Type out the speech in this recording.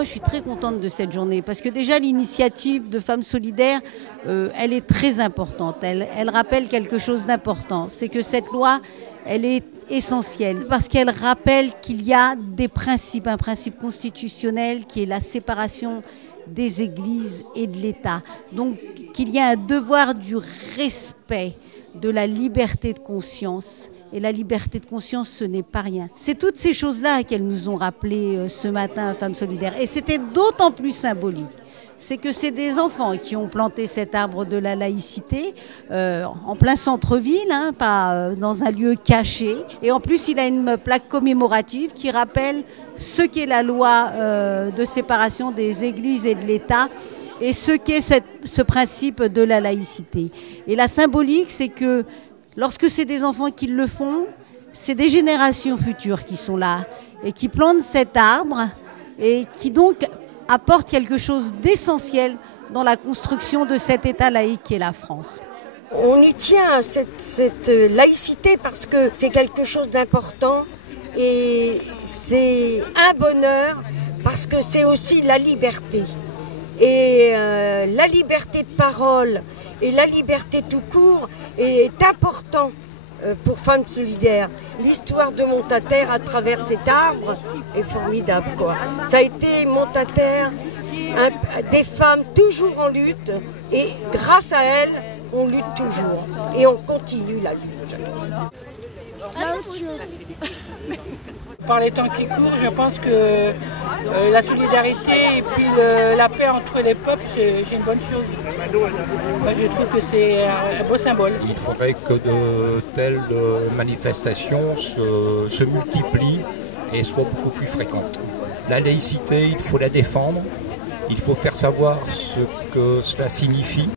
Moi, je suis très contente de cette journée parce que déjà, l'initiative de Femmes Solidaires, elle est très importante. Elle rappelle quelque chose d'important. C'est que cette loi, elle est essentielle parce qu'elle rappelle qu'il y a des principes, un principe constitutionnel qui est la séparation des églises et de l'État. Donc, qu'il y a un devoir du respect de la liberté de conscience. Et la liberté de conscience, ce n'est pas rien. C'est toutes ces choses-là qu'elles nous ont rappelées ce matin, Femmes Solidaires. Et c'était d'autant plus symbolique. C'est que c'est des enfants qui ont planté cet arbre de la laïcité en plein centre-ville, hein, pas dans un lieu caché. Et en plus, il a une plaque commémorative qui rappelle ce qu'est la loi de séparation des églises et de l'État et ce qu'est ce principe de la laïcité. Et la symbolique, c'est que lorsque c'est des enfants qui le font, c'est des générations futures qui sont là et qui plantent cet arbre et qui donc apportent quelque chose d'essentiel dans la construction de cet État laïque qu'est la France. On y tient à cette laïcité parce que c'est quelque chose d'important et c'est un bonheur parce que c'est aussi la liberté. Et la liberté de parole et la liberté tout court est important pour Femmes Solidaires. L'histoire de Montataire à travers cet arbre est formidable, quoi. Ça a été Montataire, des femmes toujours en lutte et grâce à elles, on lutte toujours et on continue la lutte. Par les temps qui courent, je pense que la solidarité et puis la paix entre les peuples, c'est une bonne chose. Moi, je trouve que c'est un beau symbole. Il faudrait que de telles manifestations se multiplient et soient beaucoup plus fréquentes. La laïcité, il faut la défendre, il faut faire savoir ce que cela signifie.